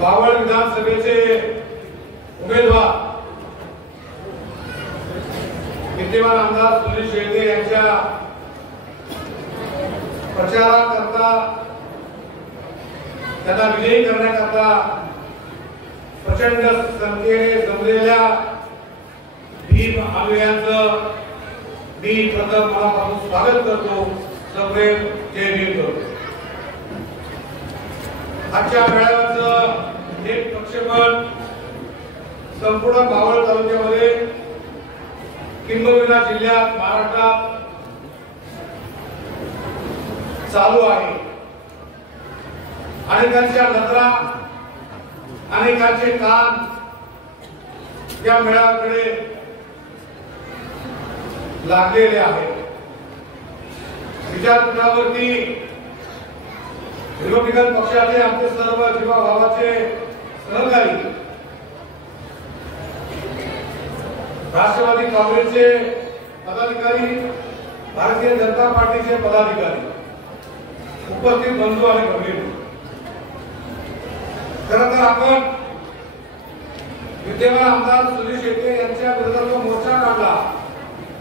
बावळ विधानसभेचे उमेदवार विद्यमान आमदार सुनील शेळके यांच्या प्रचाराकरता त्यांना विजयी करण्याकरता प्रचंड संख्येने जमलेल्या भीम अनुयायांचं मी प्रथम मनापासून स्वागत करतो. सप्रेम जय भीम करतो. आजच्या मेळाव्याचं एक प्रक्षेपण संपूर्ण बावळ तालुक्यामध्ये किंबहुना जिल्ह्यात महाराष्ट्रात चालू आहे. अनेकांच्या नजरा अनेकांचे कान या मेळाव्याकडे लागलेले आहेत. विचारपीठावरती रिपब्लिकन पक्षाचे आमचे सर्व जीवाभावाचे सहकारी, राष्ट्रवादी काँग्रेसचे पदाधिकारी, भारतीय जनता पार्टीचे पदाधिकारी, उपस्थित बंधू आणि भगिनी, खरं तर आपण विद्यमान आमदार सुनील शेळके यांच्या विरोधात मोर्चा काढला.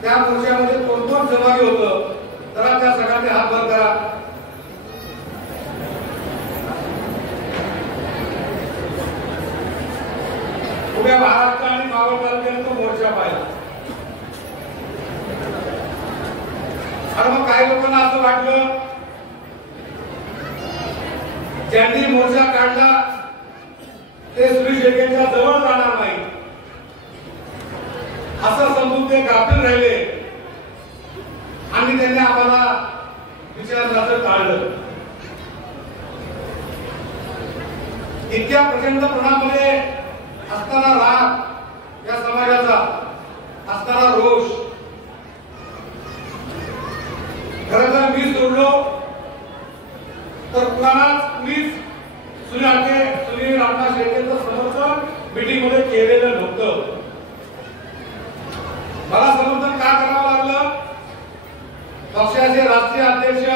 त्या मोर्चामध्ये कोण कोण सहभागी होतं जरा त्या सगळ्यांनी हात वर करा. उद्या महाराष्ट्र आणि बावळ तालुक्याने तो मोर्चा पाहिला. आणि मग काही लोकांना असं वाटलं ज्यांनी मोर्चा काढला ते सुनील शेळकेंच्या जवळ जाणार नाही असं समजून ते गाफील राहिले आणि त्यांनी आम्हाला विचारण्याचं टाळलं. इतक्या प्रचंड प्रमाणामध्ये असताना राग या समाजाचा, असताना रोष, खरं तर मी सोडलो तर कुणीच सुनील रामनाथ शेळकेंचं समर्थन मीटिंग मध्ये केलेलं नव्हतं. मला समर्थन का करावं लागलं? पक्षाचे राष्ट्रीय अध्यक्ष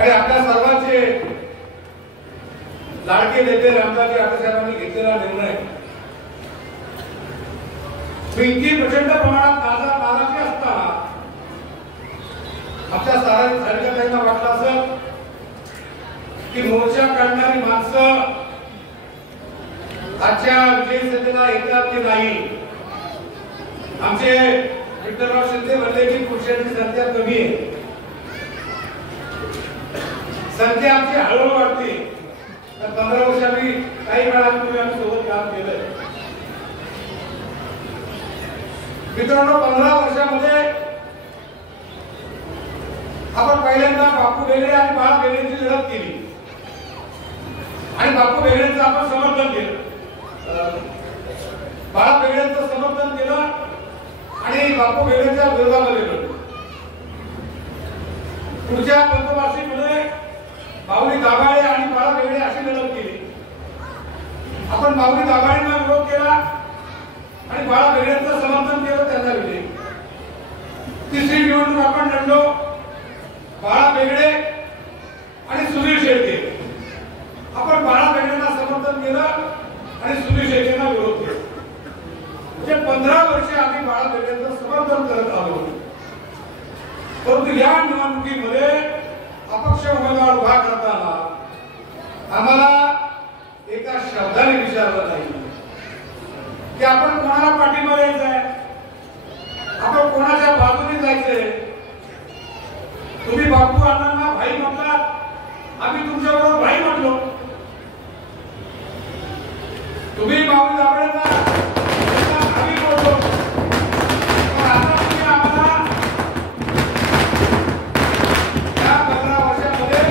आणि आपल्या सर्वांचे लाडके नेते रामदासजी आठवलेंनी घेतलेला निर्णय इतकी प्रचंड प्रमाणात नाराजी असताना आमच्या कार्यकर्त्यांना वाटलं असं की मोर्चा काढणारी माणसं आजच्या विजयी सभेला येतात की नाही. आमचे विठ्ठलराव शिंदे म्हणले की पुरुषांची संख्या कमी आहे, संख्या आमची हळूहळू वाढते. 15 वर्षांनी काही वेळापूर्वी आम्ही सोबत काम केलंय. मित्रांनो, 15 वर्षामध्ये आपण पहिल्यांदा बापू बेगडे आणि बाळा बेगडेंची लढत केली आणि बापू बेगडेंचं आपण समर्थन केलं, बाळा बेगडेंचं समर्थन केलं आणि बापू बेगडेंच्या विरोधामध्ये लढलो. पुढच्या पंचवार्षिकमध्ये माऊली दाभाडे आणि बाळा बेगडे अशी लढत केली. आपण माऊली दाभाडेंना विरोध केला आणि बाळा बेगडेंचं समर्थन केलं, त्यांना विजय. तिसरी निवडणूक आपण लढलो, बाळा बेगडे आणि सुनील शेळके. आपण बाळा बेगडेंना समर्थन केलं आणि सुनील शेळकेंना विरोध केला. म्हणजे 15 वर्ष आम्ही बाळा बेगडेंचं समर्थन करत आलो. परंतु या निवडणुकीमध्ये अपक्ष उमेदवार उभा करताना आम्हाला एका शब्दाने विचारलं नाही की आपण कोणाला पाठिंबा द्यायचा आहे, आपण कोणाच्या बाजूने जायचंय. तुम्ही बापू अण्णांना भाई म्हटलात, आम्ही तुमच्याबरोबर भाई म्हटलो. तुम्ही माऊली दाभाडेंना भाई बोललो. आता तुम्ही आम्हाला या 15 वर्षामध्ये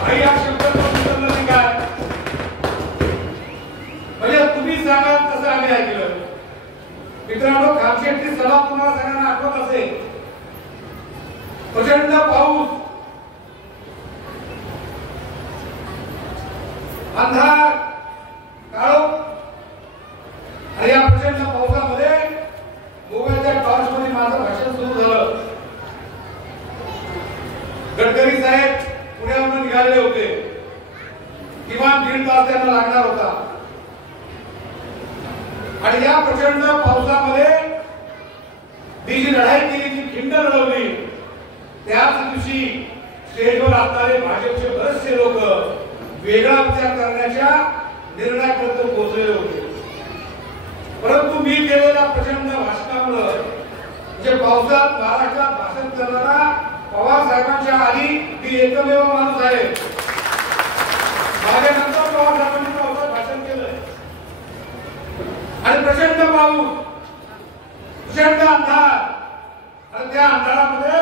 भाई हा शब्द विसरला नाही काय? म्हणजे तुम्ही सांगा तसं आम्ही ऐकलं. मित्रांनो, खामशेटची सभा तुम्हाला सगळ्यांना आठवत असेल. प्रचंड पाऊस, अंधार, काळोख आणि या प्रचंड पावसामध्ये मोबाईलच्या टॉर्चमध्ये माझं भाषण सुरू झालं. गडकरी साहेब पुण्यावरून निघालेले होते, किमान 1.5 तास त्यांना लागणार होता आणि या प्रचंड पावसामध्ये ती जी लढाई केली, जी खिंड लढवली, त्याच दिवशी स्टेजवर असणारे भाजपचे बरेचसे लोक वेगळा विचार करण्याच्या निर्णयापर्यंत पोहोचलेले होते. परंतु मी केलेल्या प्रचंड भाषणामुळे जे पावसात महाराष्ट्रात भाषण करणारा पवार साहेबांच्या आधी मी एकमेव माणूस आहे. माझ्यानंतर पवार साहेबांनी पावसात भाषण केलंय आणि प्रचंड पाऊस, प्रचंड अंधार आणि त्या अंधारामध्ये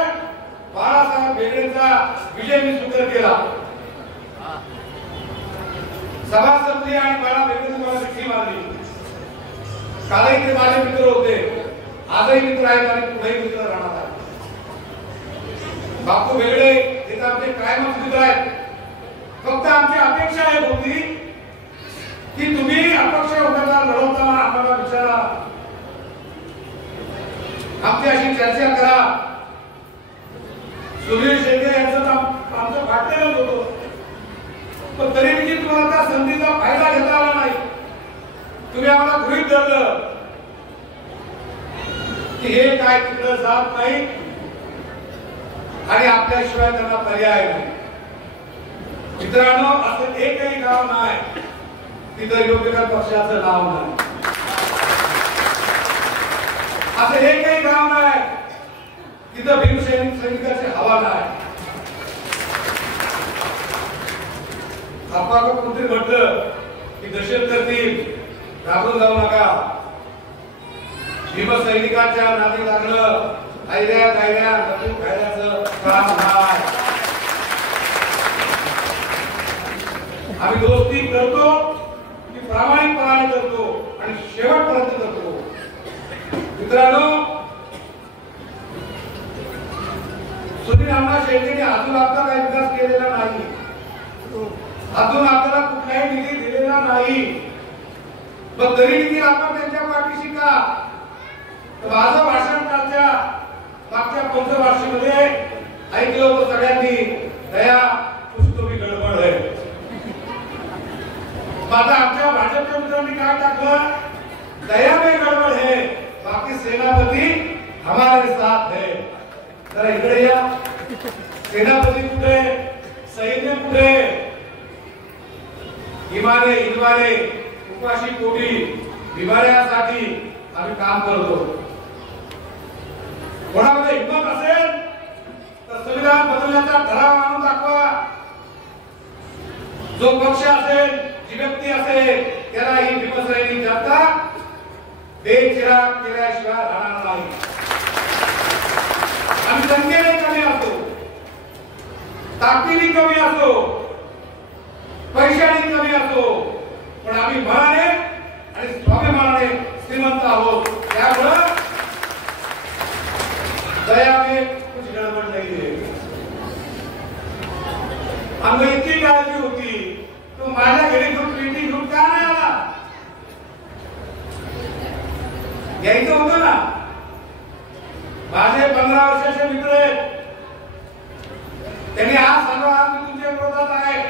बाळासाहेब बेगडेंचा विजय मी सुकर केला. सभा संपली आणि बाळा बेगडेंनी मला चिठ्ठी मारली. कालही ते माझे मित्र होते, आजही मित्र आहेत आणि पुढेही मित्र राहणार आहेत. बापू बेगडे हे तर आमचे कायमच मित्र आहेत. फक्त आमची अपेक्षा एक होती की तुम्ही अपक्ष उमेदवार लढवताना आम्हाला विचारा, आमच्याशी चर्चा करा. सुनील शेट्टी यांचं आमचं फाटलेलंच होतं, पण तरी देखील तुम्हाला त्या संधीचा फायदा घेता आला नाही. तुम्ही आम्हाला गृहीत धरलं की हे काय तिकडं जात नाही आणि आपल्याशिवाय त्यांना पर्याय नाही. मित्रांनो, असं एकही गाव नाही तिथं योग्य पक्षाचं नाव नाही. असं एकही गाव नाही तिथं भीमसैनिकाची हवा नाही. आपण कुठे म्हटलं की दहशत करतील, घाबरून जाऊ नका. भीमसैनिकांच्या नादी लागलं ऐऱ्या गायऱ्या नवीन खायचं काम नाही. आम्ही दोस्ती करतो ती प्रामाणिकपणाने करतो आणि शेवटपर्यंत करतो. मित्रांनो, सुनील अण्णा शेट्टीने अजून आपला काही विकास केलेला नाही, अजून आपल्याला कुठलाही निधी दिलेला नाही. पण तरी देखील आपण त्यांच्या पाठीशी का? माझं भाषण कालच्या मागच्या पंचवार्षिकमध्ये ऐकलं होतं सगळ्यांनी, दया पुस्तकी गडबड आहे. माझा आमच्या भाजपच्या मित्रांनी काय टाकलं? दया में गडबड है, बाकी सेनापती हमारे साथ है. जरा इकडे या. सेनापती कुठे, सैन्य कुठे? इमाने इनवाने उपाशी पोटी बिमाऱ्यासाठी आम्ही काम करतो. कोणामध्ये हिंमत असेल तर संविधान बदलण्याचा ठराव आणून दाखवा. जो पक्ष असेल, जी व्यक्ती असेल, त्याला ही भीमसैनिक जनता बेचिराग केल्याशिवाय राहणार नाही. आम्ही संख्येने कमी असो, ताकदीने कमी असो, पैशाने कमी असो, पण आम्ही मनाने आणि स्वाभिमानाने श्रीमंत आहोत. त्यामुळे दया में कुछ गडबड नाही है. आम्ही इतकी काळजी होती, तो माझ्या घरी घेऊन प्रिंटिंग घेऊन का नाही आला? यायचं होतं ना. माझे 15 वर्षाचे मित्र आहेत, त्यांनी आज सांगा मी तुमच्या विरोधात आहे,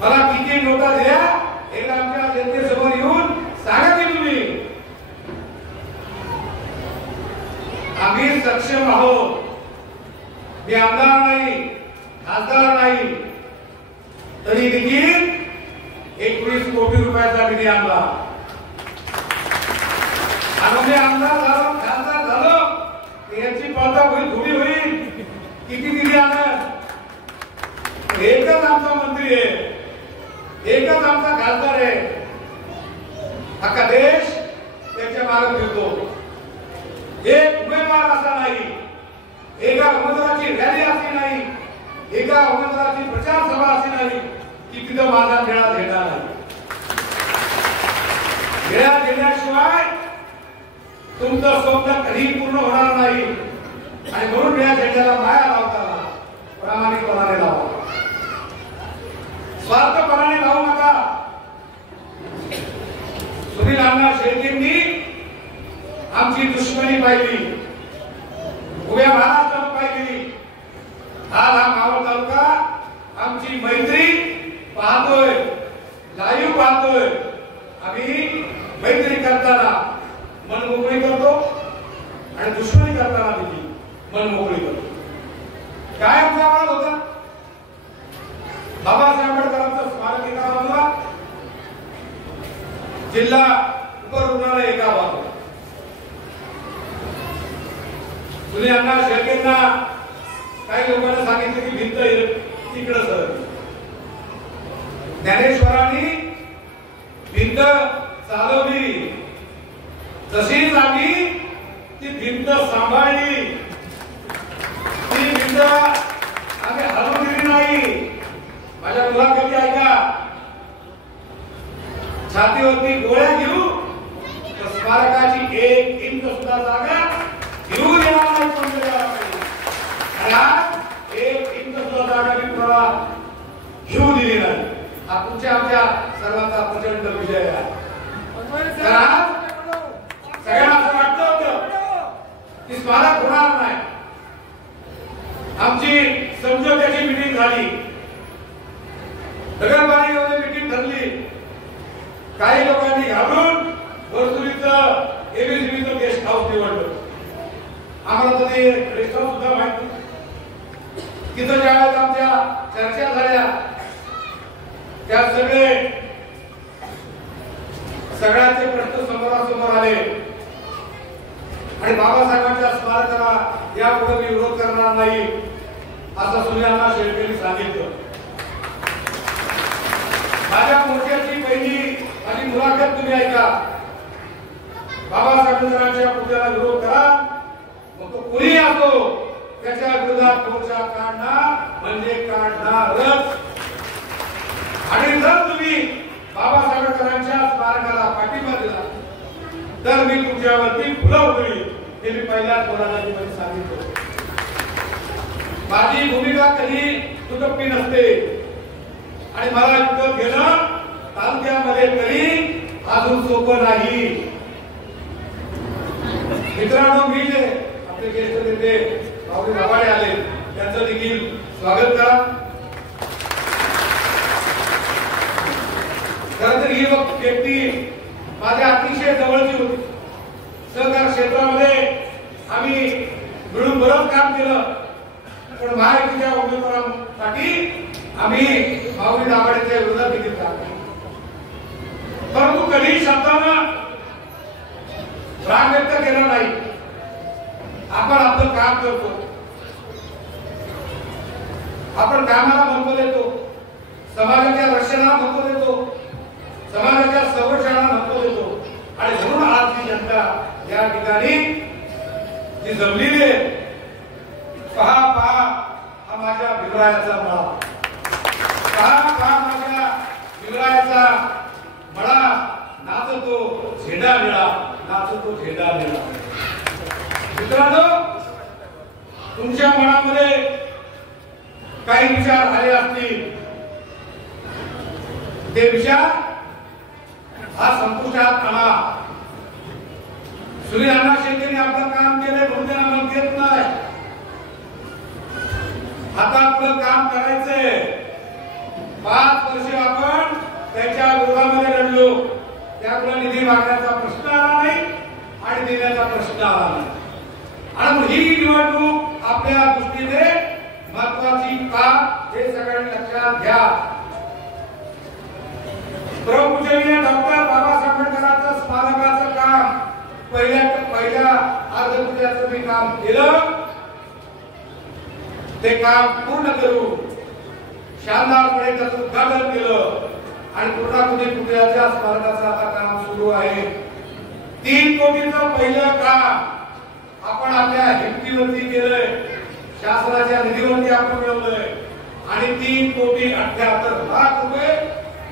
मला किती नोटा द्या, एकदा आमच्या जनतेसमोर येऊन सांगा की तुम्ही. आम्ही सक्षम आहोत. मी आमदार नाही, खासदार नाही, तरी देखील 21 कोटी रुपयाचा निधी आणला. आम्ही आमदार झालो, खासदार झालो, याची पडता होईल, थोडी होईल. किती निधी आणला? एकच आमचा मंत्री आहे, एकच आमचा खासदार आहे. अख्खा देश त्याच्या मागे फिरतो. एक उमेदवार असा नाही, एका उमेदवाराची रॅली अशी नाही, एका उमेदवाराची प्रचार सभा अशी नाही की तिथं माझा खेळा देणार नाही. खेळा देण्याशिवाय तुमचं स्वप्न कधी पूर्ण होणार नाही. आणि म्हणून या झेंड्याला माया लावताना प्रामाणिकपणाने लावा, स्वार्थपणाने लावू नका. सुनील अण्णा शेट्टींनी आमची दुश्मनी पाहिली, उभ्या महाराष्ट्रात पाहिली. आज मन मोकळी करतो. काय आमचा वाद होता? बाबासाहेब आंबेडकरांचं स्मारक एका बाजूला, जिल्हा उपरुग्णालय एका बाजूला. तुम्ही अण्णा शेळकेंना काही लोकांना सांगितलं की भिंत तिकडं सरकली. ज्ञानेश्वरांनी भिंत चालवली, तशीच आम्ही ती भिंत सांभाळली. ती भिंत आम्ही हलवून दिली नाही. माझ्या मुलाखती ऐका. छातीवरती गोळ्या घेऊ तर स्मारकाची एक इंच सुद्धा जागा घेऊ देणार नाही. आणि आज एक इंच सुद्धा जागा मी तुम्हाला घेऊ दिली नाही. हा तुमच्या आमच्या सर्वांचा प्रचंड विजय आहे. सगळ्यांना असं वाटलं होतं की स्मारक होणार नाही. आमची समझोत्याची मीटिंग झाली, नगरपालिकेमध्ये मीटिंग ठरली. काही लोकांनी घाबरून वर्सुलीचं एबीसीबीचं गेस्ट हाऊस निवडलं. आम्हाला तर ते गेस्ट हाऊस सुद्धा माहित नाही. तिथं ज्यावेळेस आमच्या चर्चा झाल्या त्या सगळ्यांचे प्रश्न समोरासमोर आले आणि बाबासाहेबांच्या स्मारकाला यापुढे मी विरोध करणार नाही असं सुनील शेळकेंनी सांगितलं. माझ्या मोर्चाची पहिली आणि मुलाखत तुम्ही ऐका. बाबासाहेबांच्या पुतळ्याला विरोध करा, मग तो कुणी असो त्याच्या विरोधात मोर्चा काढणार म्हणजे काढणारच. आणि जर तुम्ही बाबासाहेब आंबेडकरांच्या स्मारकाला पाठिंबा दिला तर मी तुमच्यावरती फुलं उधळली. हे मी पहिल्याच बोलायला सांगितलं. माझी भूमिका कधी तुटप्पी नसते आणि मला विकत घेणं तालुक्यामध्ये तरी अजून सोपं नाही. मित्रांनो, मी जे आपले ज्येष्ठ नेते भाऊ दाभाडे आले त्यांचं देखील स्वागत करा. खरं तर ही व्यक्ती माझ्या अतिशय जवळची होती. सहकार क्षेत्रामध्ये आम्ही मिळून बरंच काम केलं, पण महायुतीच्या उमेदवारांसाठी आम्ही भाऊ दाभाडेच्या विरोधात देखील काम केलं. परंतु कधी शब्दानं राग व्यक्त केला नाही. आपण आपलं काम करतो, आपण कामाला महत्व देतो, समाजाच्या रक्षणाला महत्व देतो, समाजाच्या संरक्षणाला महत्व देतो. आणि म्हणून आज ही जनता या ठिकाणी जी जमलेली आहे, पहा पहा हा माझ्या विवरायाचा मळा, पहा पहा माझ्या विवरायाचा मळा नाचतो झेंडा निळा, नाचतो झेंडा निळा. मित्रांनो, तुमच्या मनामध्ये काही विचार आले असतील, ते विचार हा संपुष्टात आणा. सुनील अण्णा शेळकेंनी आपलं काम केलंय म्हणून त्यांना मत घेत नाही. आता आपलं काम करायचंय. 5 वर्ष आपण त्याच्या विरोधामध्ये लढलो, त्यामुळे निधी मागण्याचा प्रश्न आला नाही आणि देण्याचा प्रश्न आला नाही. आणि ही निवडणूक आपल्या दृष्टीने महत्वाची का हे सगळ्यांनी लक्षात घ्या. प्रमुखजनीय डॉक्टर बाबासाहेब आंबेडकरांचं स्मारकाचं काम पहिल्या अर्धपुत्याचं मी काम केलं. ते काम पूर्ण करू शानदारपणे त्याचं उद्घाटन केलं आणि पूर्णाकृती पुतळ्याच्या स्मारकाचं आता काम सुरू आहे. 3 कोटीचं पहिलं काम आपण आपल्या हिमतीवरती केलंय, शासनाच्या निधीवरती आपण मिळवलंय आणि 3,78,00,000 रुपये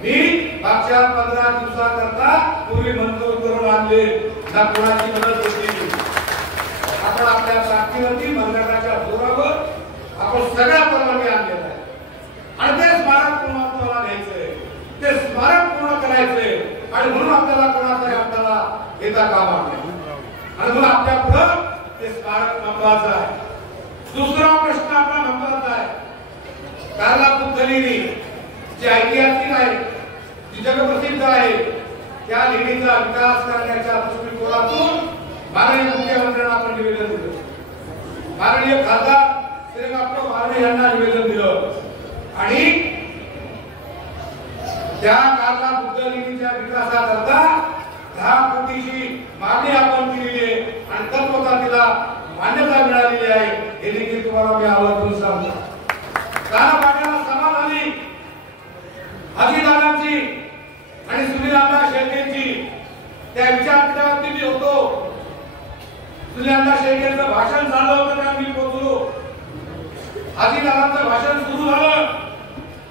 मी मागच्या 15 दिवसाकरता पूर्वी मंजूर करून आणले. ना कोणाची मदत होती. आपण आपल्या ताकदीवरती मंत्रालयाच्या जोरावर आपण सगळ्या परवानगी आणलेला आहे आणि ते स्मारक पूर्णत्वाला घ्यायचंय, ते स्मारक पूर्ण करायचंय. आणि म्हणून आपल्याला कोणाचा आपल्याला घेता कामा नये आणि म्हणून आपल्या पुढं ते स्मारक महत्वाचं आहे. दुसरा प्रश्न आपला महत्वाचा आहे. कारला पुतळी जी ऐतिहासिक आहे, जी जगप्रसिद्ध आहे, त्या लेणीचा विकास करण्याच्या दृष्टिकोनातून माननीय मुख्यमंत्र्यांना आपण निवेदन दिलं. माननीय खासदार श्रीकांत बारणे यांना निवेदन दिलं आणि त्या कारला बुद्धलेणीच्या विकासाकरता 10 कोटीची मागणी आपण केलेली आहे आणि तत्वता तिला मान्यता मिळालेली आहे हे देखील तुम्हाला मी आवर्जून सांगतो. काना पाट्याला सभा झाली अजितदादांची आणि सुनीलअण्णा शेळकेंची. त्या विचारपीठावरती मी होतो. सुनीलअण्णा शेळकेंचं भाषण झालं होतं तेव्हा मी पोहोचलो. अजितदादांचं भाषण सुरू झालं.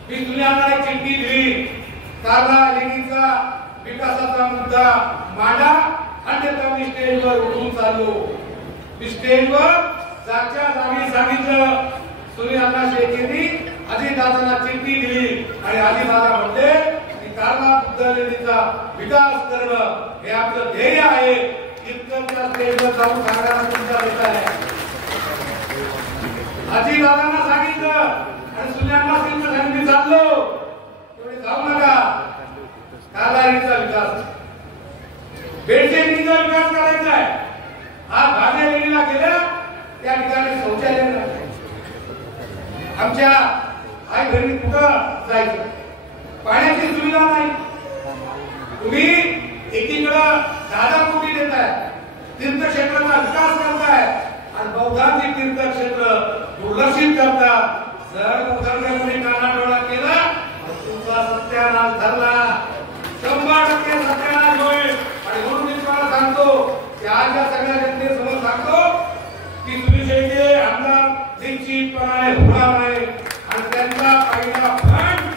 मी सुनीलअण्णाला एक चिठ्ठी दिली. कारला लेणीचा विकासाचा मुद्दा मांडा अन्यथा मी स्टेजवर उठून चाललो. मी स्टेजवर जागच्या जागी सांगितलं. सुनीलअण्णा शेळकेंनी अजितदादांना चिठ्ठी दिली आणि अजितदादा म्हणले की कारला बुद्धलेणीचा विकास करणं हे आपलं ध्येय आहे. इतकं त्या स्टेजवर जाऊन सांगण्याला तुमचा देत आहे. अजितदादांना सांगितलं आणि सुनीलअण्णा शेळकेंना मी चाललो. एवढे जाऊ नका. कारला लेणीचा विकास बेडसे लेणीचा विकास करायचा आहे. आज भाज्या लेणीला गेल्या त्या ठिकाणी शौचालय नाही. आमच्या आई घरी कुठं जायचं पाण्याची सुविधा नाही. तुम्ही एकीकडे 10 कोटी देताय तीर्थक्षेत्राचा विकास करताय आणि बौद्धांची तीर्थक्षेत्र दुर्लक्षित करता. जर उदरगमनी कानाडोळा केला तुमचा सत्यानाश धरला. 100% सत्यानाश होईल. आणि म्हणून मी तुम्हाला सांगतो की आज या सगळ्या जनतेसमोर सांगतो की तुम्ही शेळके आमदार निश्चितपणे होणार नाही आणि त्यांचा पहिला फंड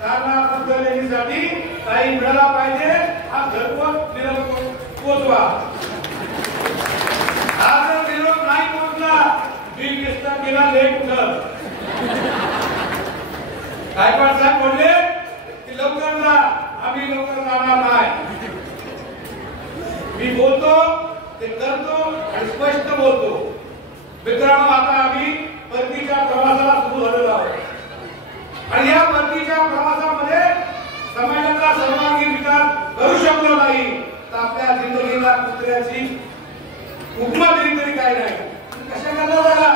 कारला बुद्धलेणीसाठी काही मिळाला पाहिजे. हा घरपोच निरोप पोचवा. हा जर निरोप नाही पोचला मी किस्ता केला लेट उठल. गायकवाड साहेब बोलले की लवकर जा. आम्ही लवकर जाणार नाही. मी बोलतो ते करतो आणि स्पष्ट बोलतो. मित्रांनो आता आम्ही परतीच्या प्रवासाला सुरू झालेलो आहोत आणि या परतीच्या प्रवासामध्ये समाजाचा सर्वांगीण विकास करू शकलो नाही तर आपल्या जिंदगीला कुत्र्याची उपमा दिली तरी काय नाही. कशा करता झाला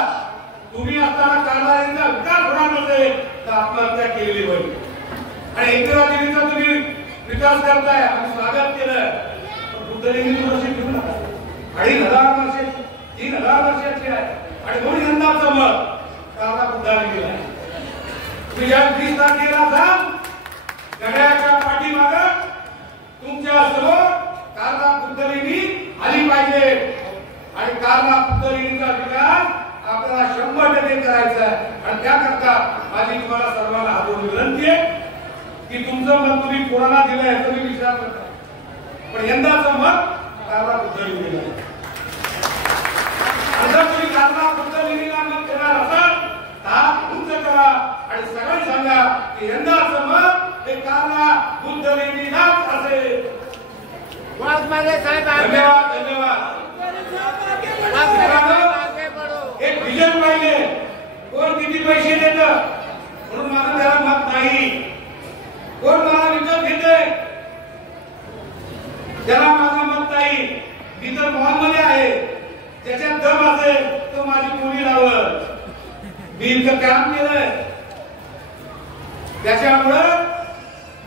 तुम्ही असताना कारला लेणीचा विकास होणार नसेल तर आत्महत्या केलेली होईल. आणि एकदा लेणीचा तुम्ही विकास करताय आम्ही स्वागत केलं. बुद्धलेणी वर्षी घेऊ नका. 2500 वर्षे 3000 वर्षाची आहे आणि म्हणून यंदाचं मत कारला बुद्धलेणीला आहे. तुम्ही या 20 तारखेला जा गड्याच्या पाठीमागे तुमच्या समोर कारला बुद्धलेणी आली पाहिजे आणि कारला बुद्धलेणीचा विकास आपल्याला 100% करायचा आहे. आणि त्याकरता माझी तुम्हाला सर्वांना हातून विनंती आहे की तुमचं मत तुम्ही कोणाला दिलं याचा मी विचार करता पण यंदाचं मत कारला बुद्धलेणीला आहे. जर तुम्ही कारला बुद्धलेणीला मत देणार असाल तर हात उंच करा आणि सगळ्यांनी सांगा की यंदाचं मत हे कारला बुद्धलेणीलाच असेल. धन्यवाद धन्यवाद. एक विजन पाहिजे. कोण किती पैसे देत म्हणून मला त्याला मत नाही. कोण मला विकत घेते त्याला माझा मत नाही. मी तर मॉलमध्ये आहे. ज्याच्यात दम असेल तो माझी कोणी लावल. मी इतकं काम केलंय त्याच्यामुळं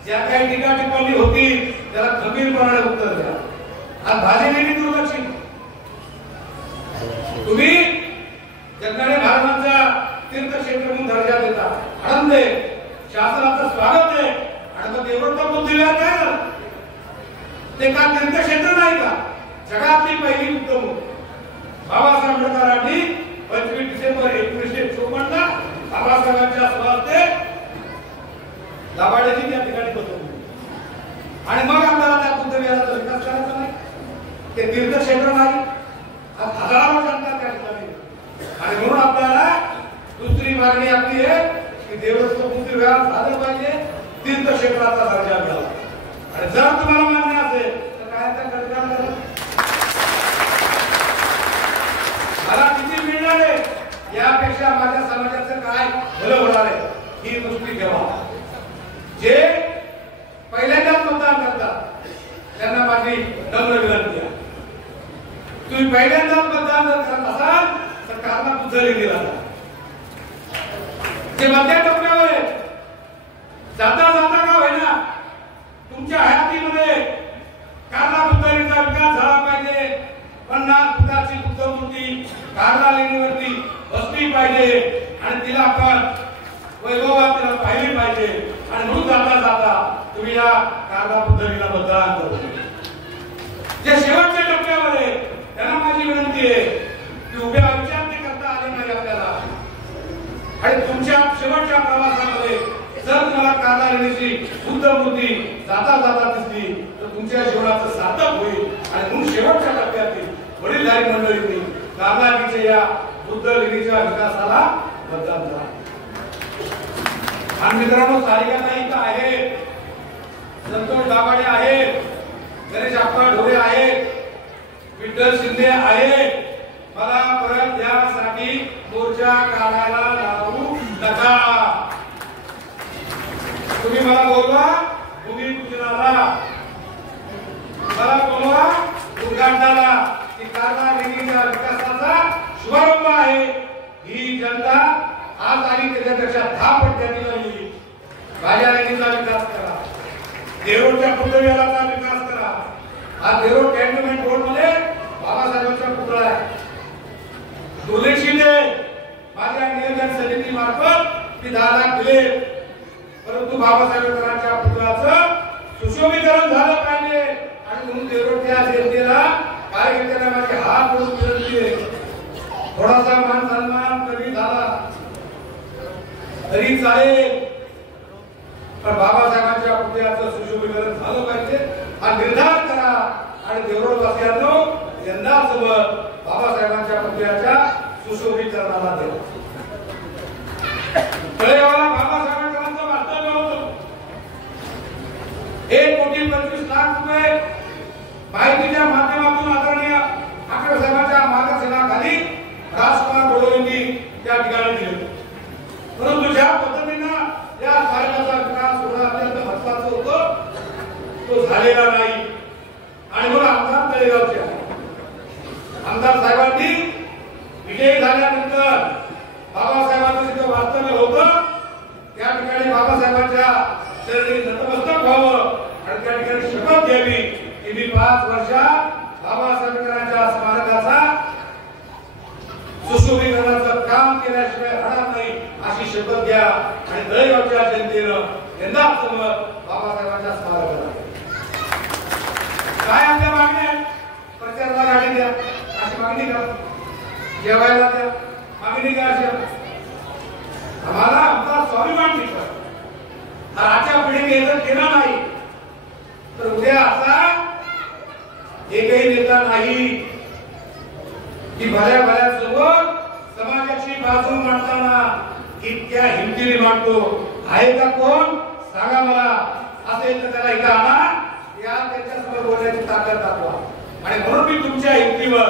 ज्या काही टीका टिप्पणी होती त्याला खंबीरपणाने उत्तर द्या. आज भाजलेली दुर्लक्षित तुम्ही जगणारे महाराजांचा तीर्थक्षेत्र म्हणून दर्जा देता. आनंद आहे. शासनाचं स्वागत आहे. आणि मग एवढं तर बुद्धिविहार काय झालं ते का तीर्थक्षेत्र नाही का जगातली पहिली उत्तम बाबासाहेब आंबेडकरांनी 25 डिसेंबर 1954 ला बाबासाहेबांच्या सभागृहात दाभाडेची त्या ठिकाणी बसवली आणि मग आपल्याला त्या बुद्धविहाराचा विकास करायचा नाही. ते तीर्थक्षेत्र नाही. आज हजारो जनता त्या ठिकाणी आणि म्हणून आपल्याला दुसरी मागणी आपली आहे की देवस्थ बुद्धविहार झालं पाहिजे. तीर्थक्षेत्राचा दर्जा मिळाला आणि जर तुम्हाला मान्य असेल तर काय त्या कल्पना करा. मला किती मिळणार आहे यापेक्षा माझ्या समाजाचं काय भलं होणार आहे ही दृष्टी ठेवा. जे पहिल्यांदाच मतदान करतात त्यांना माझी नम्र विनंती आहे. तुम्ही पहिल्यांदाच मतदान करत असाल तर कारला बुद्धलिंगीला जे मध्य टप्प्यावर आहे जाता जाता का होईना तुमच्या हयातीमध्ये कारला बुद्धलिंगीचा विकास झाला पाहिजे 50 फुटाची बुद्ध मूर्ती कारला लेणीवरती बसली पाहिजे आणि तिला आपण वैभवात तिला पाहिली पाहिजे आणि म्हणून जाता जाता तुम्ही या कारला बुद्धलिंगीला मतदान करू जे शेवटच्या टप्प्यावर आहे त्यांना माझी विनंती आहे की उभ्या विचारणे करता आले नाही आपल्याला आणि तुमच्या शेवटच्या प्रवासामध्ये जर तुम्हाला कारला लेणीची बुद्ध मूर्ती जाता जाता दिसली तर तुमच्या जीवनाचं सार्थक होईल आणि म्हणून शेवटच्या टप्प्यातील वडीलधारी मंडळींनी कारला लेणीच्या या बुद्ध लेणीच्या विकासाला मतदान करा. आणि मित्रांनो सारिकाताई इथं आहे, संतोष दाभाडे आहे, गणेश अप्पा ढोरे आहे, विठ्ठल शिंदे आहे. मला परत यासाठी मोर्चा काढायला लावू नका. तुम्ही मला बोलवा भूमिपूजनाला, मला बोलवा उद्घाटनाला. की कारला लेणीच्या विकासाचा शुभारंभ आहे. ही जनता आज आणि त्याच्यापेक्षा 10 पट त्यांनी झाली. माझ्या लेणीचा विकास करा, देरोडच्या पुतळ्याचा विकास करा. हा देरोड कॅन्टोन्मेंट रोड मध्ये बाबासाहेबांचा पुतळा आहे. दुलेशीने माझ्या नियोजन समिती मार्फत ती 10 लाख दिले, परंतु बाबासाहेबांच्या पुतळ्याचं सुशोभीकरण झालं पाहिजे आणि म्हणून देरोडच्या जनतेला कार्यकर्त्यांना माझे हात जोडून विनंती आहे, थोडासा मान सन्मान कमी झाला तरी चालेल, पण बाबासाहेबांच्या पुतळ्याचं सुशोभीकरण झालं पाहिजे हा निर्धार करा. आणि देवरोड वासियांनो यंदा सोबत बाबासाहेबांच्या पुतळ्याच्या सुशोभीकरणाला द्या. तळेगावला बाबासाहेबांचं वास्तव्य होतं. 1,25,00,000 रुपये माहितीच्या माध्यमातून आदरणीय ठाकरे साहेबांच्या मार्गदर्शनाखाली राजकुमार बडोलेंनी त्या ठिकाणी दिले. परंतु ज्या पद्धतीनं या स्मारकाचा विकास होणं अत्यंत महत्वाचं होतं तो झालेला नाही. आणि म्हणून आमदार तळेगावचे आमदार साहेबांनी विजयी झाल्यानंतर बाबासाहेबांचं जिथं वास्तव्य होतं त्या ठिकाणी बाबासाहेबांच्या चरणी नतमस्तक व्हावं आणि त्या ठिकाणी शपथ घ्यावी की मी 5 वर्षात बाबासाहेबांच्या स्मारकाचा सुशोभीकरणाचं काम केल्याशिवाय राहणार नाही अशी शपथ घ्या. आणि तळेगावच्या जनतेनं यंदा समोर बाबासाहेबांच्या स्मारकाला काय आमच्या मागण्या आहेत? प्रचाराला गाडी द्या अशी मागणी करा, जेवायला द्या मागणी करा अशी. आम्हाला आमचा स्वाभिमान दिसतो. आजच्या पिढीने जर केला नाही तर उद्या असा एकही नेता नाही की भल्या भल्या सोबत समाजाची बाजू मांडताना इतक्या हिमतीने मांडतो. आहे का कोण सांगा मला. असेल तर त्याला इथं आणा, या त्याच्यासमोर बोलण्याची ताकद दाखवा. आणि म्हणून मी तुमच्या हिमतीवर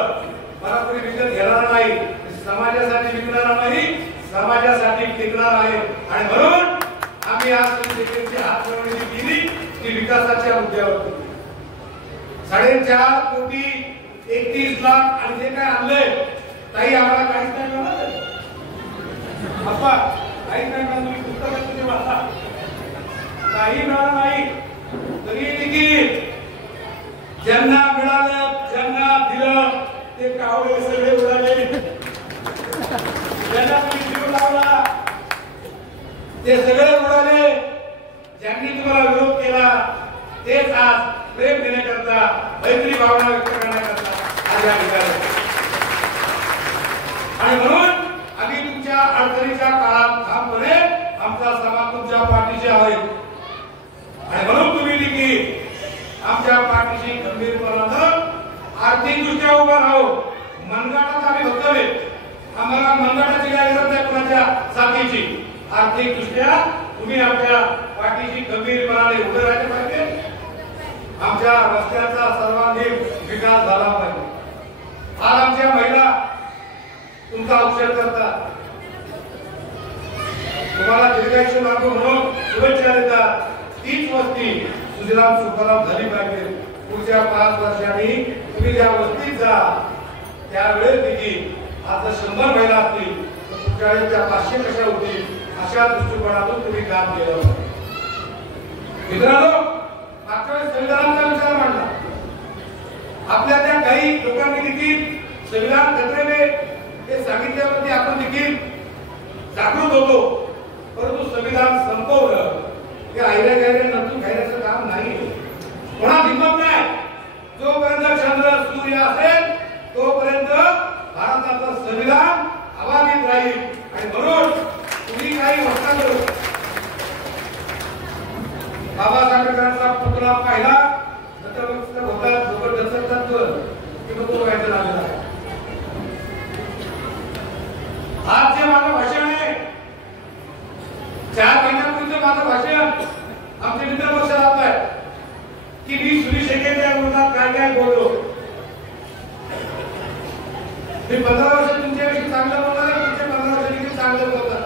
मला कोणी विकत घेणार नाही, समाजासाठी विकणार नाही, समाजासाठी टिकणार आहे. आणि म्हणून आम्ही आज तुमची हात जोडणी केली की विकासाच्या मुद्द्यावर 4.5 कोटी 31 लाख आणि जे काय आणलंय ताई आम्हाला काहीच नाही मिळालं. अप्पा काहीच नाही मिळालं. तुम्ही पुस्तकात तुझे वाचा, काही मिळालं नाही. तरी देखील ज्यांना मिळालं ज्यांना दिलं ते कावळे सगळे उडाले. ज्यांना तुम्ही जीव लावला ते सगळे उडाले. ज्यांनी तुम्हाला विरोध केला तेच आज प्रेम देण्याकरता मैत्री भावना व्यक्त करण्याकरता आज या ठिकाणी. आणि म्हणून आम्ही तुमच्या अडचणीच्या काळात ठामपणे आमचा समाज तुमच्या पाठीशी आहे. आणि म्हणून तुम्ही देखील आमच्या पाठीशी गंभीरपणानं आर्थिकदृष्ट्या उभा राहू. मनगटात आम्ही बघतोय, आम्हाला मनगटाची काय गरज नाही कोणाच्या साथीची. आर्थिकदृष्ट्या तुम्ही आमच्या पाठीशी गंभीरपणाने उभे राहिले पाहिजे. आमच्या रस्त्याचा सर्वांगीण विकास झाला पाहिजे. आज आमच्या महिला तुमचा औषध करतात, तुम्हाला दीर्घायुष्य लाभो म्हणून शुभेच्छा देतात. तीच वस्ती सुजलाम सुफलाम झाली पाहिजे. पुढच्या 5 वर्षांनी तुम्ही ज्या वस्तीत जा त्यावेळेस देखील आज जर 100 महिला असतील तर पुढच्या वेळेस त्या 500 कशा होतील अशा दृष्टिकोनातून तुम्ही काम केलं. मित्रांनो, मागच्या वेळेस संविधानाचा विचार मांडला. आपल्या त्या काही लोकांनी देखील संविधान खतरे में हे सांगितल्यावरती आपण देखील जागृत होतो. परंतु संविधान संपवलं हे आयऱ्या गैऱ्या नंतून खायचं काम नाही. कोणा हिंमत नाही. जोपर्यंत चंद्र सूर्य असेल तोपर्यंत भारताचं संविधान अबाधित राहील. आणि म्हणून तुम्ही काही म्हणता बाबासाहेब आंबेडकरांचा पुतळा पाहिला तर होता जबरदस्त की नको व्हायचं झालेलं आहे. आज जे माझं भाषण आहे 4 महिन्यापूर्वीचं माझं भाषण आमचे मित्र लक्षात राहत आहे की मी सुरेश शेखेच्या विरोधात काय काय बोललो. मी 15 वर्ष तुमच्याविषयी चांगलं बोलणार आहे. पुढचे 15 वर्ष देखील चांगलं बोलतात.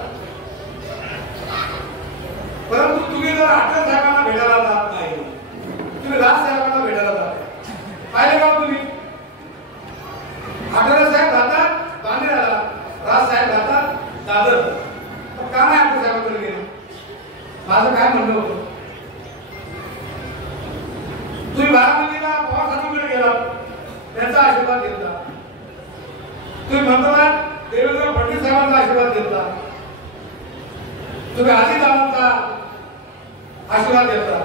परंतु तुम्ही जर आठवले साहेबांना भेटायला जात नाही, तुम्ही राज साहेबांना भेटायला जात पाहिले का तुम्ही? आठवले साहेब जातात बांद्र्याला, राज साहेब जातात दादर. का नाही आठवले साहेबांकडे गेलो? माझं काय म्हणणं होतं? तुम्ही बारामतीला पवार साहेबांकडे गेला, त्यांचा आशीर्वाद घेतला. तुम्ही म्हणता देवेंद्र फडणवीस साहेबांचा आशीर्वाद घेतला. तुम्ही अजितदादांचा आशीर्वाद घेतला.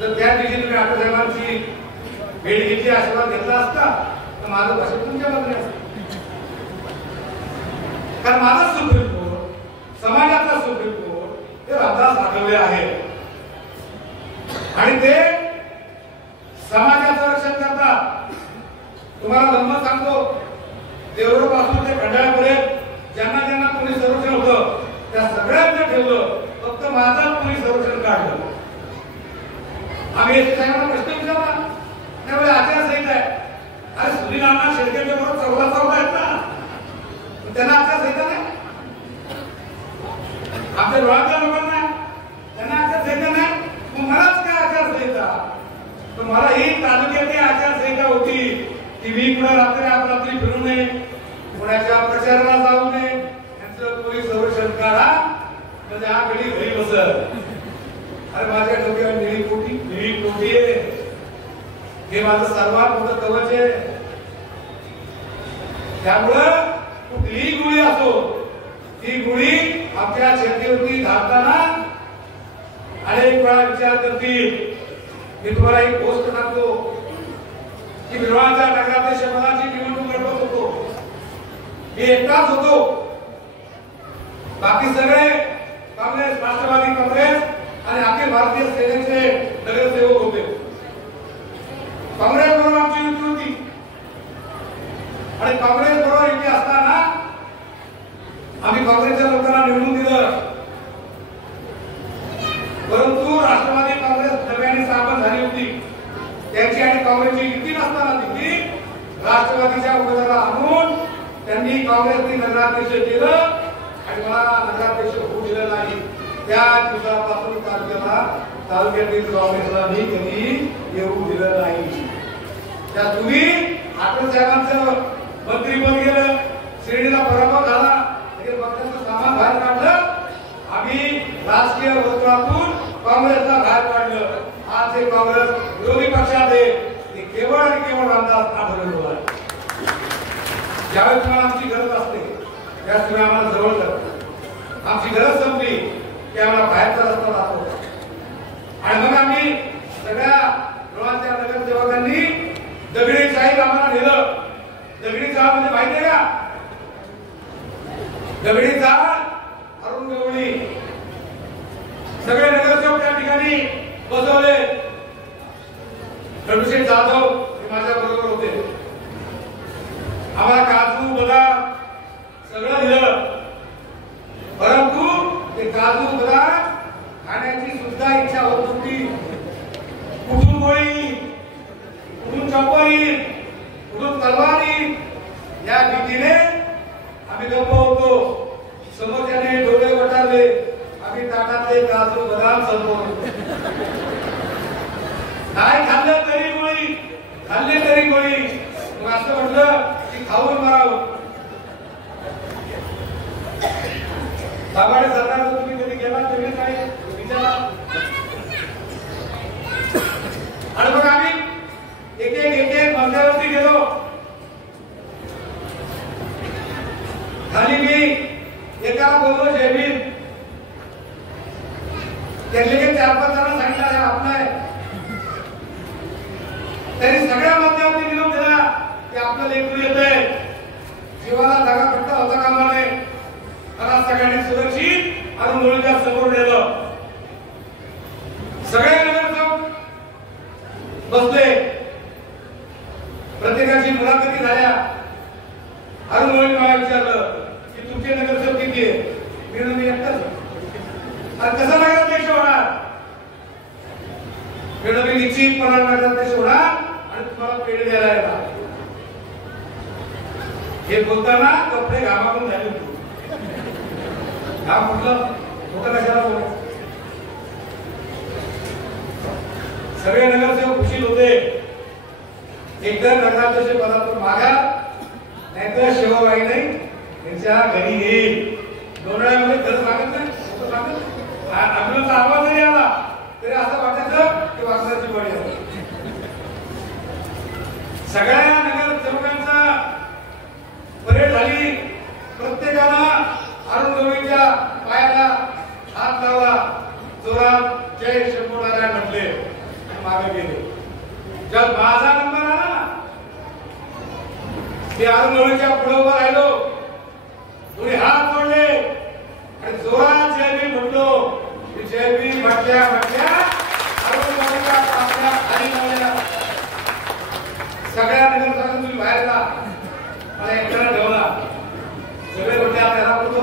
जर त्या दिवशी तुम्ही आठवले साहेबांची भेट घेतली, आशीर्वाद घेतला असता तर माझं भाषण तुमच्या बाजूने असतं. कारण माझा सुप्रीम कोर्ट, समाजाचा सुप्रीम कोर्ट हे रामदास आठवले आहे आणि ते समाजाचं रक्षण करतात. तुम्हाला गंमत सांगतो, देवरूपासून ते खंडाळ्यापर्यंत ज्यांना ज्यांना पोलीस संरक्षण होतं त्या सगळ्यांना ठेवलं, फक्त माझं पोलीस संरक्षण काढलं. आम्ही एस साहेबांना प्रश्न विचारला, त्यावेळी आचारसंहिता आहे. अरे सुनील अण्णा शेळकेच्या बरोबर 14 आहेत ना, त्यांना आचारसंहिता नाही. आपल्या डोळ्यातल्या लोकांना त्यांना आचारसंहिता नाही, मग मलाच काय आचारसंहिता? तर मला ही तालुक्यातली आचारसंहिता होती की मी कुठे रात्री अपरात्री फिरू नये, कोणाच्या प्रचाराला जाऊ नये, यांचं पोलीस संरक्षण करा, म्हणजे हा घडी घरी बसत. अरे माझ्या डोक्यावर निळी कोटी आहे. हे माझं सर्वात मोठं कवच आहे. त्यामुळं कुठलीही गोळी असो, ती गोळी आपल्या छातीवरती घालताना अनेक वेळा विचार करतील. मी तुम्हाला एक गोष्ट सांगतो की विरोधाच्या नगराध्यक्ष पदाची निवडणूक लढवत होतो. मी एकटाच होतो. बाकी सगळे काँग्रेस, राष्ट्रवादी काँग्रेस आणि अखिल भारतीय सेनेचे नगरसेवक होते. काँग्रेस बरोबर आमची युती होती आणि काँग्रेस बरोबर युती असताना आम्ही काँग्रेसच्या लोकांना निवडून दिलं. परंतु राष्ट्रवादी काँग्रेस नव्याने स्थापन झाली होती. त्यांची आणि काँग्रेसची युती नसताना देखील राष्ट्रवादीच्या उमेदवाराला आणून त्यांनी काँग्रेसने नगराध्यक्ष केलं आणि मला नगराध्यक्ष होऊ दिलं नाही. त्या दिवसापासून तालुक्यातील काँग्रेसला मी कधी येऊ दिलं नाही. त्या तुम्ही आठवले साहेबांचं मंत्रीपद गेलं, श्रेणीला पराभव झाला, पक्षाचं सामान बाहेर काढलं. आम्ही राजकीय वर्तुळातून काँग्रेसला बाहेर काढलं. आज हे काँग्रेस विरोधी पक्षात आहे, ते केवळ आणि केवळ रामदास आठवले आहे. ज्यावेळेस तुम्हाला आमची गरज असते त्यावेळेस तुम्ही आम्हाला जवळ करता. आमची गरज संपली की आम्हाला बाहेरचा रस्ता दाखवतो आणि मग आम्ही सगळ्या लोकांच्या नगरसेवकांनी दगडी चाळीत आम्हाला नेलं. दगडी चाळ म्हणजे माहिती आहे का? दगडी चाळ, अरुण गवळी, सगळे नगरसेवक त्या ठिकाणी बसवले. खडूशेठ जाधव हे माझ्या बरोबर होते. आम्हाला काजू बदाम सगळं दिलं. परंतु ते काजू बदाम खाण्याची सुद्धा इच्छा होत होती. कुठून गोळी, कुठून चपळी, कुठून तलवारी, या भीतीने आम्ही गप्प होतो. समोरच्याने डोळे वटारले, आम्ही ताटातले काजू बदाम संपवले. नाही खाल्लं तरी गोळी, खाल्ले तरी गोळी. मग असं म्हटलं की खाऊन मारावं. दाभाडे सरकारला तुम्ही कधी गेला तरी काय विचारा. आणि मग आम्ही एक एक मजल्यावरती गेलो. खाली मी एकाला बोललो जय भीम. त्यातले 4-5 जण सांगितलं आपलं आहे. त्यांनी सगळ्या मजल्यावरती निरोप दिला की आपलं लेकरू येतंय. जीवाला धागा फटका होता कामा नये. आणि सगळ्यांनी सुरक्षित अरुण गवळीच्या समोर नेलं. सगळे नगरसेवक बसले. प्रत्येकाची मुलाखती झाल्या. अरुण गवळी मला विचारलं की तुमचे नगरसेवक किती आहे. मी एकटाच. आणि कसा नगराध्यक्ष होणार. मी निश्चितपणे नगराध्यक्ष होणार आणि तुम्हाला पेढे द्यायला येणार. हे बोलताना कपडे घामावून झाले होते. घाम म्हटलं मोठं कशाला बोलायचं. सगळे नगरसेवक खुशीत होते. एकदा नगराध्यक्ष पदावर मागा नाहीतर शिवबाई नाही त्यांच्या घरी येईल. 2 वेळामध्ये खरंच मागत नाही. आपल्याला आवाज नाही आला तरी असं वाटायचं की वासनाची बळी आहे. सगळ्या नगरसेवकांचा परेड झाली. प्रत्येकानं अरुण गवळीच्या पायाला हात लावला. जोरात जय शंभू नारायण म्हटले आणि मागे गेले. जब माझा नंबर आला मी अरुण गवळीच्या पुढे उभा राहिलो. दोन्ही हात जोडले आणि जोरात जय भीम म्हटलो. जय भीम म्हटल्या अरुण गवळीच्या पाया खाली लावल्या. सगळ्या नगरसेवकांनी तुम्ही बाहेर जा. मला एकट्याला ठेवला. सगळे म्हटले आपल्याला कुठं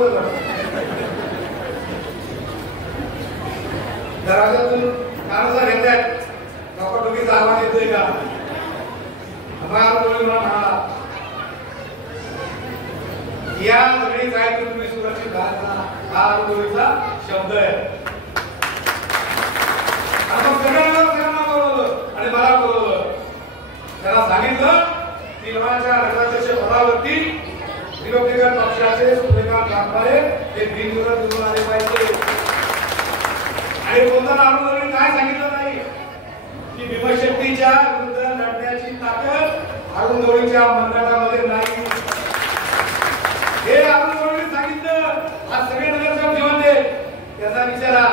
दरवाजातून कानाचा घेत आहेत. डोकीचा आवाज येतोय का. म्हणाला या सगळी काय तुम्ही सुरक्षित घालता. हा अरुणगवळीचा शब्द आहे. सगळ्यांना बोलवलं आणि मला बोलवलं. त्यांना सांगितलं की लोणाच्या नगराध्यक्ष पदावरती रिपब्लिकन पक्षाचे सूर्यकांत वाघमारे हे बिनविरोध निवडून आले पाहिजे. आणि बोलताना अरुणगवळी काय सांगितलं नाही की भीमशक्तीच्या विरुद्ध लढण्याची ताकद अरुणगवळीच्या मनगटामध्ये नाही. हे अरुणगवळीने सांगितलं. आज सगळे नगरसेवक जिवंत त्याचा विचारा.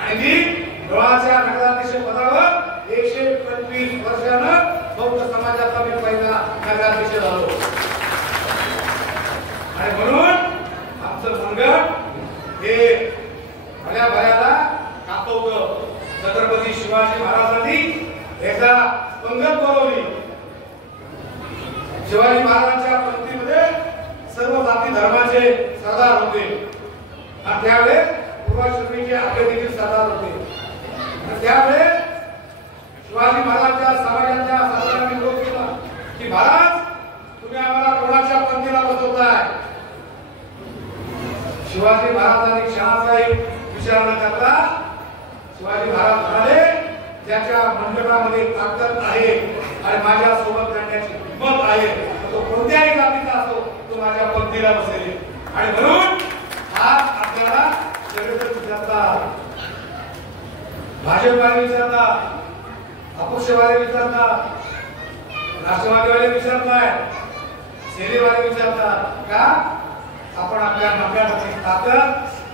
आणि मी लोणाच्या नगराध्यक्ष पदावर 125 वर्षानं बौद्ध समाजाचा मी पहिला नगराध्यक्ष झालो. आणि म्हणून आमचं मनगट हे भल्या भल्याला कापवलं. छत्रपती शिवाजी महाराजांनी एकदा पंगत बोलवली. शिवाजी महाराजांच्या पंक्तीमध्ये सर्व जाती धर्माचे सरदार होते. आणि त्यावेळेस पूर्वाश्रमीचे आपले देखील सरदार होते. आणि त्यावेळेस शिवाजी महाराजांच्या समाजाच्या सरदारांनी विरोध केला की महाराज तुम्ही आम्हाला कोणाच्या पंक्तीला बसवताय. शिवाजी महाराजांनी क्षणाचा एक विचार न करता शिवाजी महाराज म्हणाले ज्याच्या मनगटामध्ये ताकद आहे आणि माझ्या सोबत लढण्याची हिंमत आहे तो कोणत्याही जातीचा असो तो माझ्या पंक्तीला बसेल. आणि म्हणून आज आपल्याला सगळेजण विचारतात. भाजपवाले विचारतात. अपक्षवाले विचारतात. राष्ट्रवादीवाले विचारतात. सेनेवाले विचारतात. का आपण आपल्या नफ्याची ताकद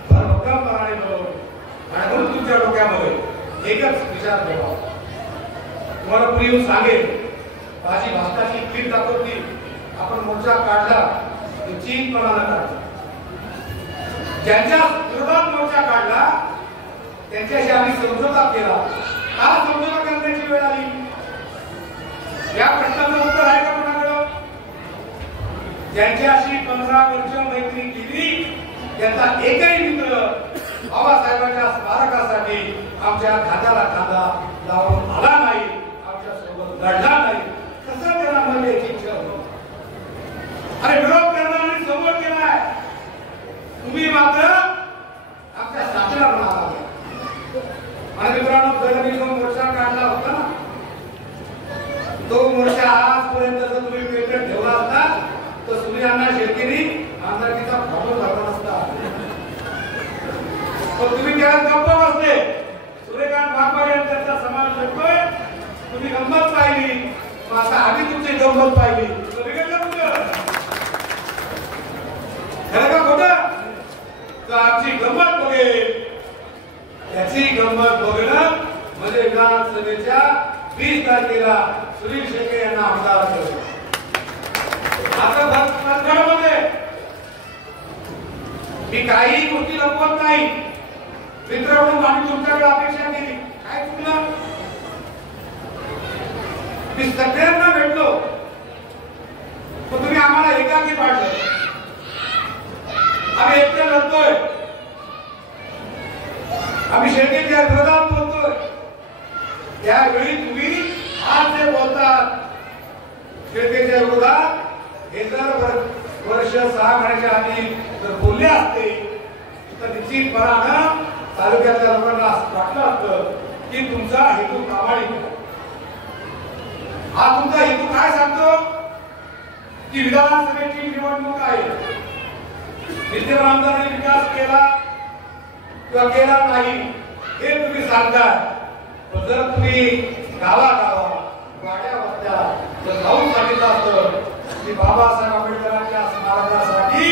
भरभक्कमपणाने बनवली. आणि म्हणून तुमच्या डोक्यामध्ये एकच विचार ठेवा. तुम्हाला पुढे येऊन सांगेल माझी भाषणाची इतकी ताकद होती. आपण मोर्चा काढला निश्चितपणानं काढला. ज्यांच्या विरोधात मोर्चा काढला त्यांच्याशी आम्ही समझोता केला. का समझोता करण्याची वेळ आली. या प्रश्नाचं उत्तर आहे का कोणाकडे. ज्यांच्याशी 15 वर्ष मैत्री केली त्यांचा एकही मित्र बाबासाहेबांच्या स्मारकासाठी आमच्या खांद्याला खांदा लावून आला नाही. आमच्या सोबत लढला नाही. कसं त्यांना म्हणजे इच्छा होती. अरे विरोध करणाऱ्यांनी समोर केलाय. तुम्ही मात्र आमच्या साथीला म्हणाला. आणि मित्रांनो गरमी जो मोर्चा काढला होता ना तो मोर्चा आजपर्यंत जर तुम्ही पेपर ठेवला असता तर सूर्यांना शेतकरी आमदारकीचा फॉर्म भरला नसता. तुम्ही गंमत पाहिली, आता आम्ही तुमची गंमत पाहिली. खरं का खोटं? तर आमची गंमत बघेल, त्याची गंमत बघणं म्हणजे विधानसभेच्या 20 तारखेला सुनील शेळके यांना आमदार केलं. आता बंदखडमध्ये मी काही गोष्टी लपवत नाही. मित्र म्हणून आम्ही तुमच्याकडे अपेक्षा केली, काय चुकलं? मी सगळ्यांना भेटलो, पण तुम्ही आम्हाला एकाकी पाडलं. आम्ही एकटे लढतोय, आम्ही शेळकेच्या विरोधात बोलतोय. त्यावेळी तुम्ही आज जे बोलतात शेळकेच्या विरोधात, हे जर वर्ष 6 महिन्याच्या आधी जर बोलले असते तर निश्चितपणानं तालुक्यातल्या लोकांना वाटलं असतं की तुमचा हेतू प्रामाणिक आहे. हा तुमचा हेतू काय सांगतो की विधानसभेची निवडणूक आहे, विद्यमान आमदारांनी विकास केला किंवा केला नाही हे तुम्ही सांगताय. पण जर तुम्ही गावागावा वाड्या वस्त्या जर जाऊन सांगितलं असतं की बाबासाहेब आंबेडकरांच्या स्मारकासाठी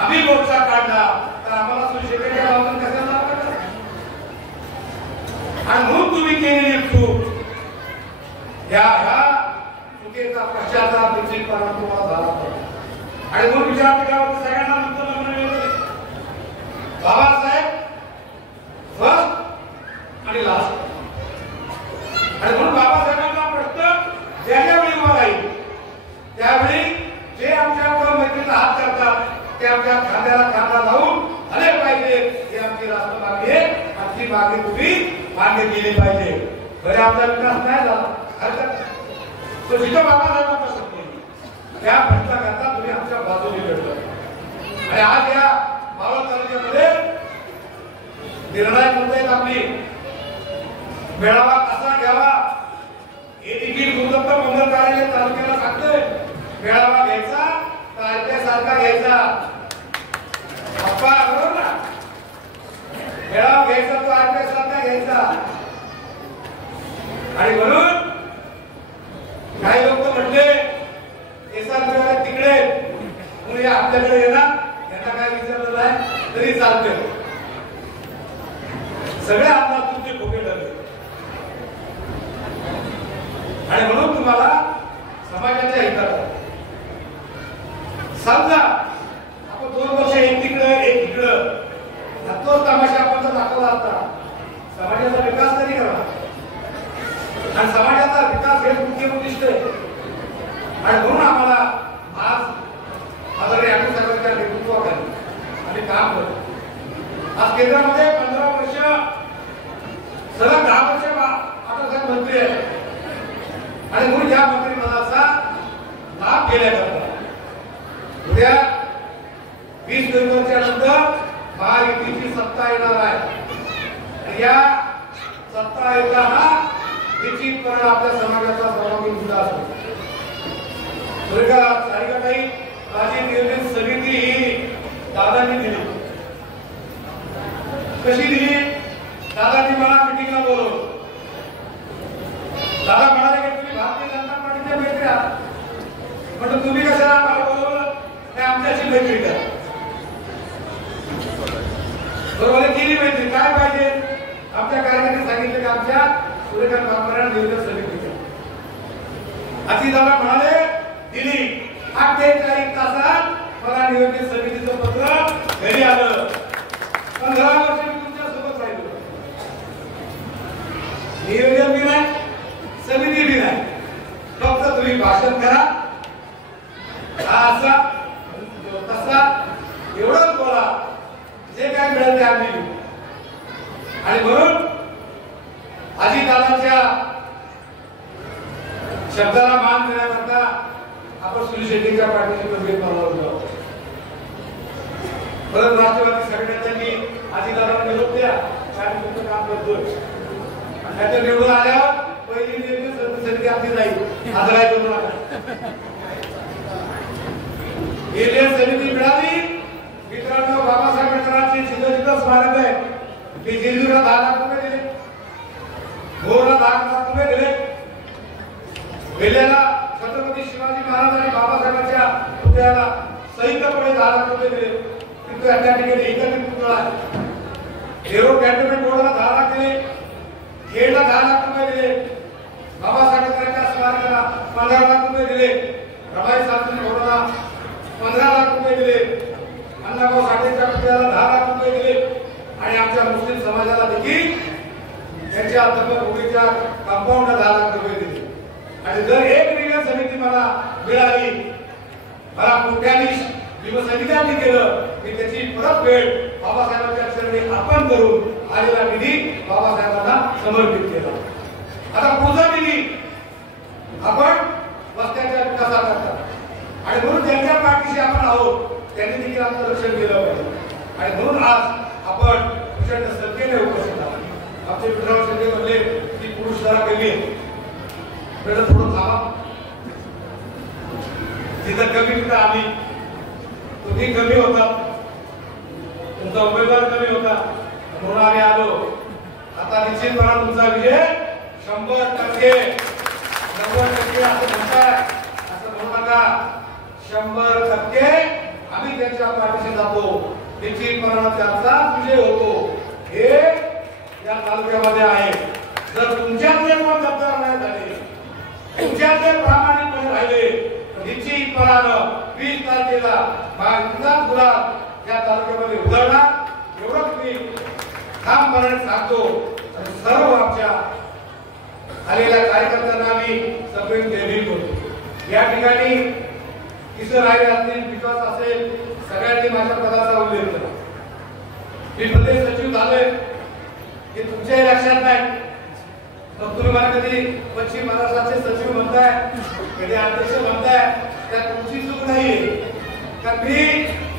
आम्ही मोर्चा काढला, तर आम्हाला सुनील शेळकेच्या गावातून कशाला लागलं? आणि म्हणून तुम्ही केलेली चूक, ह्या चुकीचा पश्चाताप निश्चितपणे तुम्हाला झाला पाहिजे. आणि म्हणून विचार केल्यावर सगळ्यांना नंतर बाबासाहेब फर्स्ट आणि लास्ट. आणि म्हणून बाबासाहेबांना प्रश्न ज्यावेळी उभा राहील त्यावेळी जे आमच्या मैत्रीला हात करतात ते आमच्या खांद्याला खांदा लावून आले पाहिजे. हे आमची राष्ट्र मागणी आहे, आमची मागणी तुम्ही मान्य केली पाहिजे. बरे आमचा विकास नाही झाला, हरकत तो जिथं बाबासाहेबांना पसंत केली त्या प्रश्नाकरता तुम्ही आमच्या बाजूने लढलं. आणि आज या मावळ तालुक्यामध्ये निर्णायक मुद्दे आपली मेळावा कसा घ्यावा हे देखील गुरुदत्त मंगल कार्यालय तालुक्याला सांगतोय. मेळावा घ्यायचा तर सारखा घ्यायचा, अप्पा बरोबर ना? मेळावा घ्यायचा तो सारखा घ्यायचा. आणि म्हणून काही लोक म्हटले तिकडे म्हणून आपल्याकडे येणार, यांना काय विचारलं नाही तरी चालते. सगळे आमदार तुमचे खोके ठरले. आणि म्हणून तुम्हाला समाजाच्या हिताला समजा आपण 2 वर्ष एक तिकडे एक इकडं तोच तमाशा आपण जर दाखवला असता, समाजाचा विकास तरी करा. आणि समाजाचा विकास हे मुख्य उद्दिष्ट आहे. आणि म्हणून आम्हाला आज आदरणीय अमित साहेबांच्या नेतृत्वाखाली आम्ही काम करतो. आज केंद्रामध्ये 15 वर्ष सलग 10 वर्ष साहेब मंत्री आहेत. आणि म्हणून या मंत्रिपदाचा लाभ घेण्याकरता उद्या 20 नोव्हेंबरच्या नंतर महायुतीची सत्ता येणार आहे. आणि या सत्ता येताना निश्चितपणे आपल्या समाजाचा सर्वांगीण विकास होतो. काही माझी नियोजन समिती ही दादांनी दिली. कशी दिली? दादांनी मला मिटिंगला बोलवलं. दादा म्हणाले की तुम्ही भारतीय जनता पार्टीचे मैत्री आहात, म्हणून तुम्ही कशाला मला बोलवलं? हे आमच्याशी मैत्री करा. बरोबर केली मैत्री. काय पाहिजे? आमच्या कार्यकर्त्यांनी सांगितले की आमच्या सूर्यकांत बापरांना नियोजन समिती द्या. अशी दादा म्हणाले दिली. 48 तासात मला नियोजन समितीचं पत्र घरी आलं. 15 वर्ष मी तुमच्या सोबत राहिलो. नियोजन बी नाही, समिती बी नाही, फक्त तुम्ही भाषण करा, असा तसा एवढंच बोला, जे काय मिळेल ते आम्ही घेऊ. आणि म्हणून अजितदादांच्या शब्दाला मान देण्याकरता आपण सुनील शेळकेच्या पाठीशी प्रवेश बनवला. परत राष्ट्रवादी सगळ्यांनी अजितदादांना निरोप द्या, काय तुमचं काम करतोय. त्याच्या निवडून आल्यावर पहिली निवडणूक समिती आपली जाईल. आज काय करू नका. समिती मिळाली. मित्रांनो, बाबासाहेब आंबेडकरांचे जिल्हा स्मारक आहे. मी जिल्ह्याला 10 लाख रुपये दिले, भोरला 10 लाख रुपये दिले. वेल्याला छत्रपती शिवाजी महाराज आणि बाबासाहेबांच्या पुतळ्याला संयुक्तपणे 10 लाख रुपये दिले. त्या ठिकाणी एकत्रित पुतळा आहे. एरो कॅन्टोन्मेंट बोर्डाला 10 लाख दिले. खेडला 10 लाख रुपये दिले. बाबासाहेबांच्या स्मारकाला 15 लाख रुपये दिले. रमाई सांस्कृतिक भवनाला 15 लाख रुपये दिले. अण्णाभाऊ साठेंच्या पुतळ्याला 10 लाख रुपये दिले. आणि आमच्या मुस्लिम समाजाला देखील त्यांच्या दत्तप्रभूच्या कंपाऊंडला 10 लाख रुपये दिले. आणि जर एक निर्णय समिती मला मिळाली, मला कुठल्याही समित्यांनी केलं की त्याची परतफेड बाबासाहेबांच्या चरणी अर्पण करून आलेला निधी बाबासाहेबांना समर्पित केला. आता पुढचा निधी आपण वस्त्याच्या विकासाकरता आणि म्हणून ज्यांच्या पाठीशी आपण आहोत त्यांनी देखील आमचं रक्षण केलं पाहिजे. आणि म्हणून आज आपण प्रचंड संख्येने उपस्थित आहोत. आमचे विठ्ठल शिंदे म्हणले की पुरुष जरा कमी आहे, थोडं थांबा, जिथं कमी तिथं आम्ही, तुम्ही कमी होता, तुमचा उमेदवार कमी होता म्हणून आम्ही आलो. आता निश्चितपणे तुमचा विजय 100% असं म्हणताय, असं म्हणू नका. 100% आम्ही त्यांच्या पाठीशी जातो. निश्चितपणे त्यांचा विजय होतो हे या तालुक्यामध्ये आहे. जर तुमच्यातले कोण गद्दार नाही झाले, तुमच्यातले प्रामाणिकपणे राहिले, निश्चितपणे 20 तारखेला महाविकास गुलाब या तालुक्यामध्ये उधळणार एवढंच मी ठामपणे सांगतो. सर्व आमच्या आलेल्या कार्यकर्त्यांना मी सगळे जयभीम करतो. या ठिकाणी किशोर राहिले असतील, विकास असेल, सगळ्यांनी माझ्या पदाचा उल्लेख केला. मी प्रदेश सचिव झाले हे तुमच्याही लक्षात नाही. मग तुम्ही मला कधी पश्चिम महाराष्ट्राचे सचिव म्हणताय, कधी अध्यक्ष म्हणताय, त्या तुमची चूक नाहीये. कारण मी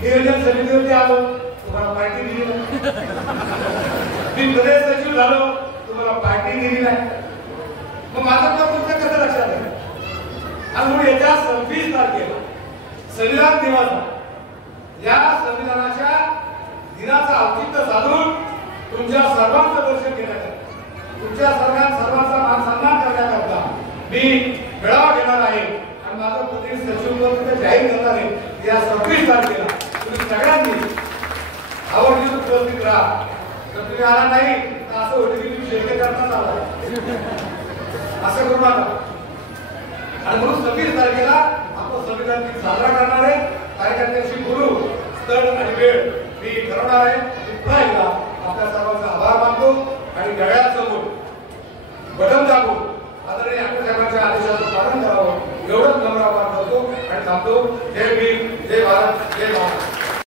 नियोजन समितीवरती आलो, तुम्हाला पार्टी दिली नाही. मी प्रदेश सचिव झालो, तुम्हाला पार्टी दिली नाही. मग माझं तर तुमचं कसं लक्षात आहे? आणि म्हणून येत्या 26 तारखेला संविधान दिवस, या संविधानाच्या दिनाचा औचित्य साधून तुमच्या सर्वांचं दर्शन घेण्यासाठी, तुमच्या सर्वांचा मान सन्मान करण्याकरता मी मेळावा घेणार आहे. आणि माझं प्रदेश सचिव पद जाहीर करणार आहे. या 26 तारखेला तुम्ही सगळ्यांनी आवडीने उपस्थित राहा. जर तुम्ही आला नाही तर असं होतं की तुम्ही शेती करताच आला, असं करू नका. आणि म्हणून 26 तारखेला आपण संविधान दिन साजरा करणार आहे. कार्यकर्त्यांशी बोलू, स्थळ आणि वेळ मी ठरवणार आहे. पुन्हा एकदा आपल्या सर्वांचा आभार मानतो आणि गळ्यासमोर बटन दाबून आदरणीय साहेबांच्या आदेशाचं पालन करावं एवढंच नम्र आवाहन करतो आणि थांबतो. जय भीम, जय भारत, जय महाराष्ट्र.